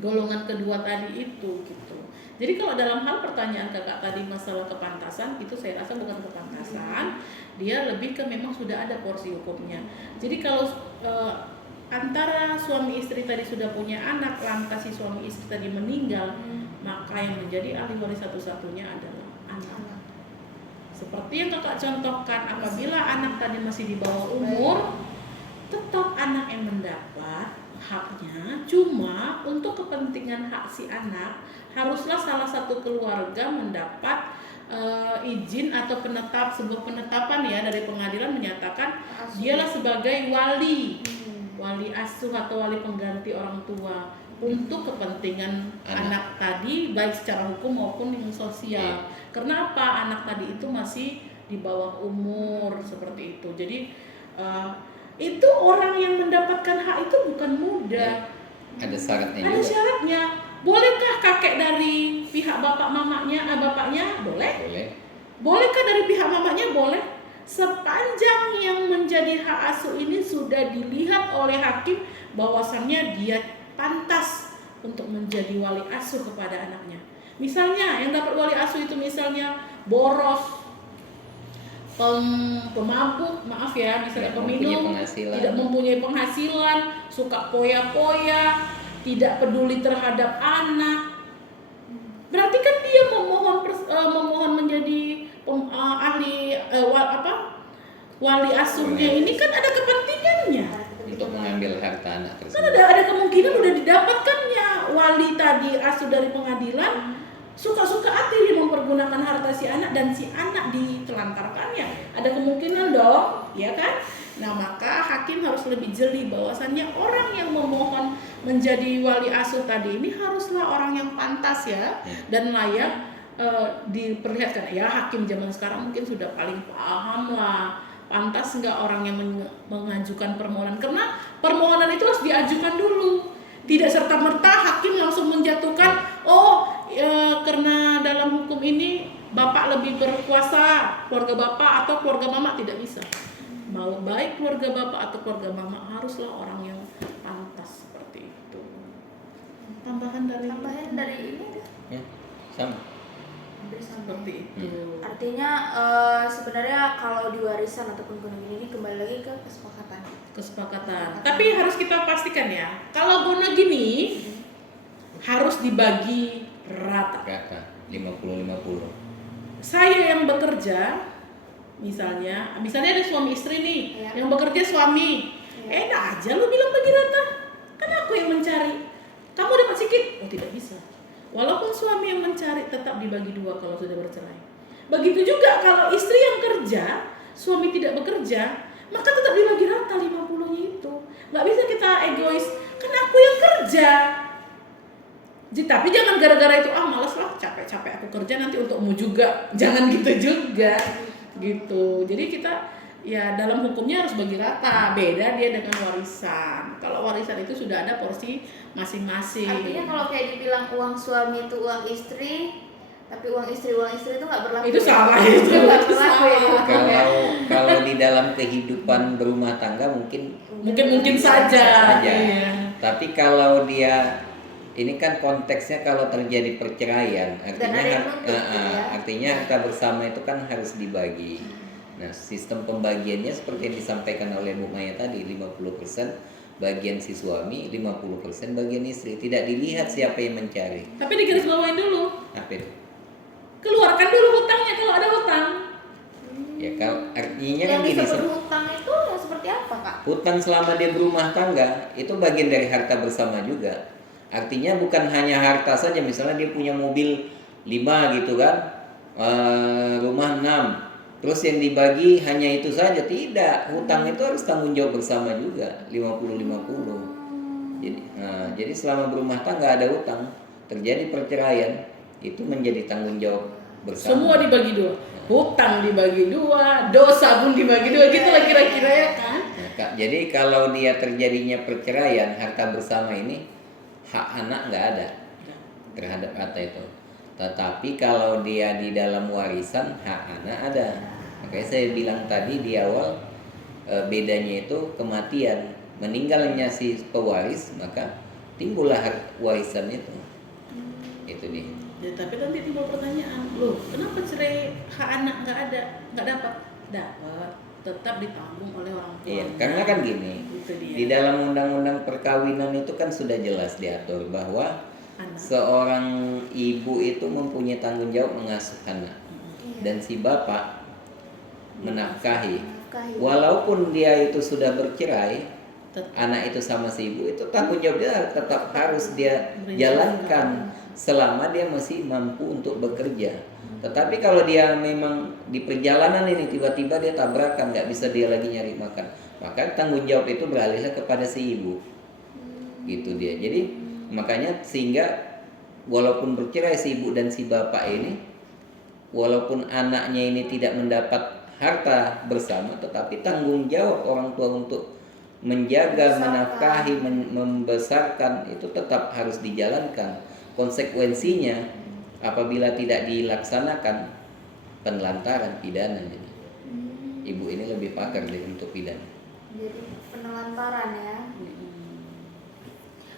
golongan kedua tadi itu gitu. Jadi kalau dalam hal pertanyaan kakak tadi masalah kepantasan, itu saya rasa bukan kepantasan, dia lebih ke memang sudah ada porsi hukumnya. Jadi kalau antara suami istri tadi sudah punya anak, lantas si suami istri tadi meninggal, maka yang menjadi ahli waris satu-satunya adalah anak. Seperti yang kakak contohkan, apabila anak tadi masih di bawah umur, tetap anak yang mendapat haknya, cuma untuk kepentingan hak si anak haruslah salah satu keluarga mendapat izin atau sebuah penetapan ya dari pengadilan menyatakan dialah sebagai wali asuh atau wali pengganti orang tua untuk kepentingan anak tadi, baik secara hukum maupun yang sosial. Karena apa? Anak tadi itu masih di bawah umur seperti itu. Jadi itu orang yang mendapatkan hak itu bukan mudah. Ada syaratnya. Ada syaratnya. Bolehkah kakek dari pihak bapaknya? Boleh. Bolehkah dari pihak mamanya? Boleh. Sepanjang yang menjadi hak asuh ini sudah dilihat oleh hakim bahwasannya dia pantas untuk menjadi wali asuh kepada anaknya. Misalnya yang dapat wali asuh itu misalnya boros, pemabuk, maaf ya, misalnya peminum, tidak mempunyai penghasilan, suka poya-poya, tidak peduli terhadap anak. Berarti kan dia memohon menjadi wali asuhnya ini kan ada kepentingannya untuk mengambil harta anak tersebut. Kan ada kemungkinan udah didapatkannya wali tadi asuh dari pengadilan, suka-suka hati dia mempergunakan harta si anak dan si anak ditelantarkannya. Ada kemungkinan dong, ya kan? Nah, maka hakim harus lebih jeli bahwasannya orang yang memohon menjadi wali asuh tadi ini haruslah orang yang pantas ya dan layak diperlihatkan. Ya, hakim zaman sekarang mungkin sudah paling paham lah. Pantas nggak orang yang mengajukan permohonan, karena permohonan itu harus diajukan dulu. Tidak serta-merta hakim langsung menjatuhkan, karena dalam hukum ini bapak lebih berkuasa, keluarga bapak atau keluarga mama, tidak bisa. Mau baik keluarga bapak atau keluarga mama, haruslah orang yang pantas seperti itu. Tambahan dari ini ya, sama. Seperti itu. Artinya sebenarnya kalau di warisan ataupun gono gini kembali lagi ke kesepakatan. Tapi harus kita pastikan ya, kalau gono gini harus dibagi rata. 50-50. Saya yang bekerja, misalnya ada suami istri nih, yang bekerja suami, enak aja lu bilang bagi rata, kan aku yang mencari, kamu dapat sedikit, tidak bisa. Walaupun suami yang mencari tetap dibagi 2 kalau sudah bercerai. Begitu juga kalau istri yang kerja, suami tidak bekerja, maka tetap dibagi rata 50-nya itu. Nggak bisa kita egois, kan aku yang kerja. Tapi jangan gara-gara itu, malas lah, capek-capek aku kerja nanti untukmu juga. Jangan gitu juga. Gitu. Jadi kita ya dalam hukumnya harus bagi rata. Beda dia dengan warisan. Kalau warisan itu sudah ada porsi masing-masing. Artinya kalau kayak dibilang uang suami itu uang istri, tapi uang istri itu nggak berlaku. Itu salah itu. Kalau di dalam kehidupan berumah tangga mungkin saja. Iya. Tapi kalau dia ini kan konteksnya kalau terjadi perceraian, artinya harta bersama itu kan harus dibagi. Nah, sistem pembagiannya seperti yang disampaikan oleh Bu Maya tadi, 50% bagian si suami, 50% bagian istri. Tidak dilihat siapa yang mencari. Tapi digarisbawahin dulu. Apa itu? Keluarkan dulu hutangnya kalau ada hutang. Ya, kalau artinya yang kan gini. Hutang itu seperti apa, Kak? Hutang selama dia berumah tangga itu bagian dari harta bersama juga. Artinya bukan hanya harta saja, misalnya dia punya mobil 5 gitu kan, rumah 6, terus yang dibagi hanya itu saja, tidak. Hutang itu harus tanggung jawab bersama juga, 50-50. Jadi selama berumah tangga ada hutang, terjadi perceraian, itu menjadi tanggung jawab bersama. Semua dibagi 2, hutang dibagi 2, dosa pun dibagi 2, gitu lah kira-kira ya kan. Jadi kalau dia terjadinya perceraian, harta bersama ini hak anak nggak ada terhadap harta itu. Tetapi kalau dia di dalam warisan, hak anak ada. Makanya saya bilang tadi di awal, bedanya itu kematian. Meninggalnya si pewaris, maka timbullah warisan itu. Itu dia. Ya, tapi nanti timbul pertanyaan, loh kenapa cerai hak anak nggak dapat, tetap ditanggung oleh orang tua. Iya, karena kan gini, Itu dia. di dalam undang-undang perkawinan itu kan sudah jelas diatur bahwa Anak. seorang ibu itu mempunyai tanggung jawab mengasuh anak Iya. dan si bapak menafkahi. Menafkahi. Walaupun dia itu sudah bercerai, Tetap. anak itu sama si ibu itu tanggung jawab dia tetap harus dia Berjalan. jalankan selama dia masih mampu untuk bekerja. Tetapi kalau dia memang di perjalanan ini tiba-tiba dia tabrakan, nggak bisa dia lagi nyari makan, maka tanggung jawab itu beralihlah kepada si ibu. Gitu dia. Jadi makanya sehingga walaupun bercerai si ibu dan si bapak ini, walaupun anaknya ini tidak mendapat harta bersama, tetapi tanggung jawab orang tua untuk menjaga, menafkahi, membesarkan itu tetap harus dijalankan. Konsekuensinya apabila tidak dilaksanakan penelantaran, pidana. Jadi ibu ini lebih pakar untuk pidana. Jadi penelantaran ya.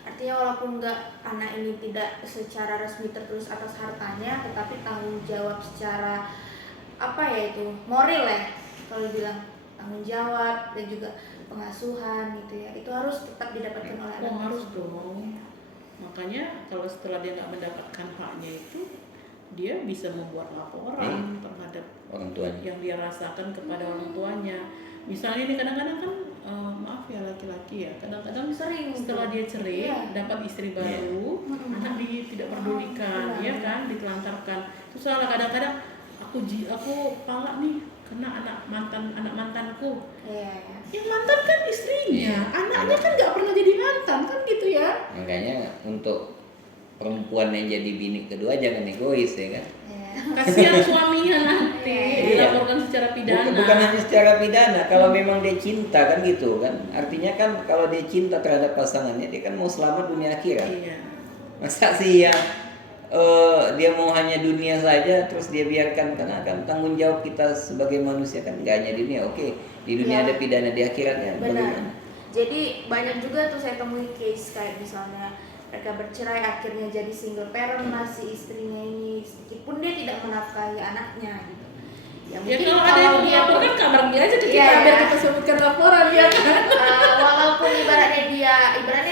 Artinya walaupun anak ini tidak secara resmi tertulis atas hartanya, tetapi tanggung jawab secara moral ya, kalau bilang tanggung jawab dan juga pengasuhan gitu ya, itu harus tetap didapatkan oleh anak. Harus dong. Makanya kalau setelah dia nggak mendapatkan haknya itu, dia bisa membuat laporan terhadap Orang tuanya. yang dia rasakan kepada orang tuanya. Misalnya ini kadang-kadang kan maaf ya laki-laki ya, kadang-kadang Sering setelah dia cerai Iya. dapat istri baru, anak tidak pedulikan, Benar. ya kan, ditelantarkan. Terus salah kadang-kadang aku palak nih karena anak mantanku. Iya ya. Yang mantan kan istrinya, Iya. anaknya kan nggak pernah jadi mantan kan gitu ya. Makanya untuk perempuan yang jadi bini kedua jangan egois ya kan. Iya. Kasihan suaminya nanti Iya. dilaporkan secara pidana. Bukan hanya secara pidana, kalau memang dia cinta kan gitu kan. Artinya kan kalau dia cinta terhadap pasangannya, dia kan mau selamat dunia akhirat. Iya. Masa sih ya dia mau hanya dunia saja terus dia biarkan, karena kan tanggung jawab kita sebagai manusia kan nggak hanya dunia. Oke, di dunia Ya. ada pidana, di akhiratnya Benar. bagaimana? Jadi banyak juga tuh saya temui case kayak misalnya mereka bercerai akhirnya jadi single parent, masih istrinya ini meskipun dia tidak menafkahi anaknya gitu. Ya Ya mungkin kalau ada yang dia melaporkan kabar dia aja ke kita, Iya, biar ya. kita sebutkan laporan ya kan. walaupun ibaratnya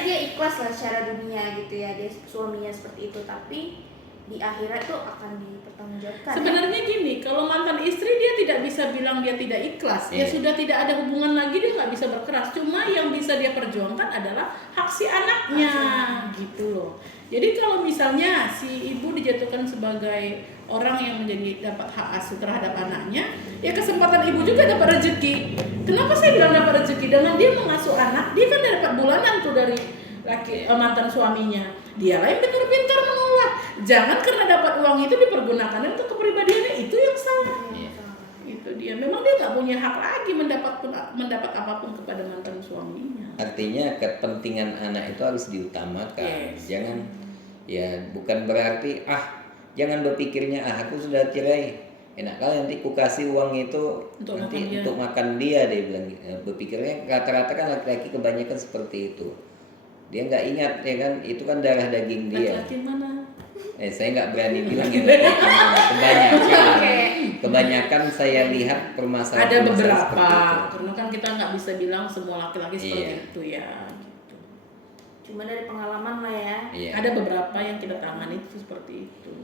dia ikhlas lah secara dunia gitu ya, dia suaminya seperti itu, tapi di akhirat tuh akan dipertanggungjawabkan. Sebenarnya gini, kalau mantan istri dia tidak bisa bilang dia tidak ikhlas. Ya Iya. sudah tidak ada hubungan lagi, dia nggak bisa berkeras. Cuma yang bisa dia perjuangkan adalah hak si anaknya, gitu loh. Jadi kalau misalnya si ibu dijatuhkan sebagai orang yang dapat hak asuh terhadap anaknya, ya kesempatan ibu juga dapat rezeki. Kenapa saya bilang dapat rezeki? Dengan dia mengasuh anak, dia kan dapat bulanan tuh dari mantan suaminya. Dia yang pintar-pintar mengolah. Jangan karena dapat uang itu dipergunakan untuk kepribadiannya, itu yang salah. Iya. Itu dia. Memang dia nggak punya hak lagi mendapat apapun kepada mantan suaminya. Artinya kepentingan anak itu harus diutamakan. Yes. Jangan ya, bukan berarti jangan berpikirnya aku sudah cerai, enak kali nanti ku kasih uang itu untuk makan dia, dia bilang. Berpikirnya rata-rata kan laki-laki kebanyakan seperti itu. Dia nggak ingat ya kan, itu kan darah daging dia. Laki-laki mana? Saya nggak berani bilang ya. Kebanyakan saya lihat permasalahan. Ada beberapa, seperti itu. karena kan kita nggak bisa bilang semua laki-laki seperti Iya. itu ya. Gitu. Cuma dari pengalaman lah ya. Iya. Ada beberapa yang kita tangani itu seperti itu.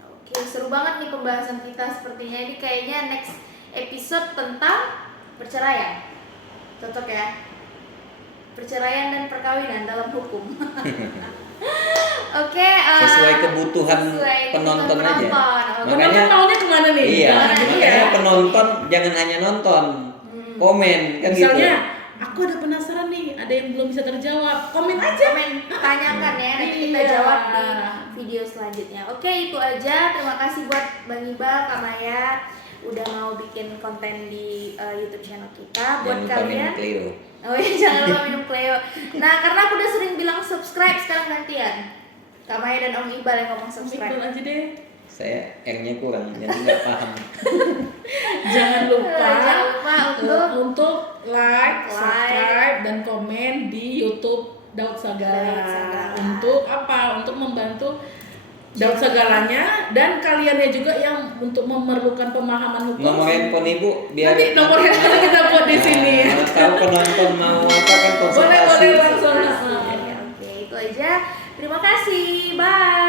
Oke, seru banget nih pembahasan kita sepertinya. Ini kayaknya next episode tentang perceraian. Cocok ya? Perceraian dan perkawinan dalam hukum. Oke, Sesuai kebutuhan penonton aja. Makanya maunya kemana nih? Iya, Nah, makanya penonton jangan hanya nonton, komen kan Misalnya, gitu. aku ada penasaran nih, ada yang belum bisa terjawab, komen aja. Tanyakan ya, nanti kita Iya. jawab di video selanjutnya. Oke, itu aja. Terima kasih buat Bang Iqbal, Kak Maya udah mau bikin konten di YouTube channel kita. Buat Jangan lupa minum kalian, Cleo. oh iya, jangan lupa minum Cleo. Nah, karena aku udah sering bilang subscribe, sekarang gantian. Kak Maya dan Om Iqbal yang ngomong subscribe. Ikut aja deh. Saya R-nya kurang, jadi nggak paham. Jangan lupa untuk untuk like, subscribe dan komen di YouTube Daud Saga dan segalanya, dan kaliannya juga yang untuk memerlukan pemahaman hukum. Nomor handphone ibu biar Nanti nomor handphone kita buat di sini. Tahu penonton mau apa kan konsultasi. Boleh langsung. Oke, itu aja. Terima kasih. Bye.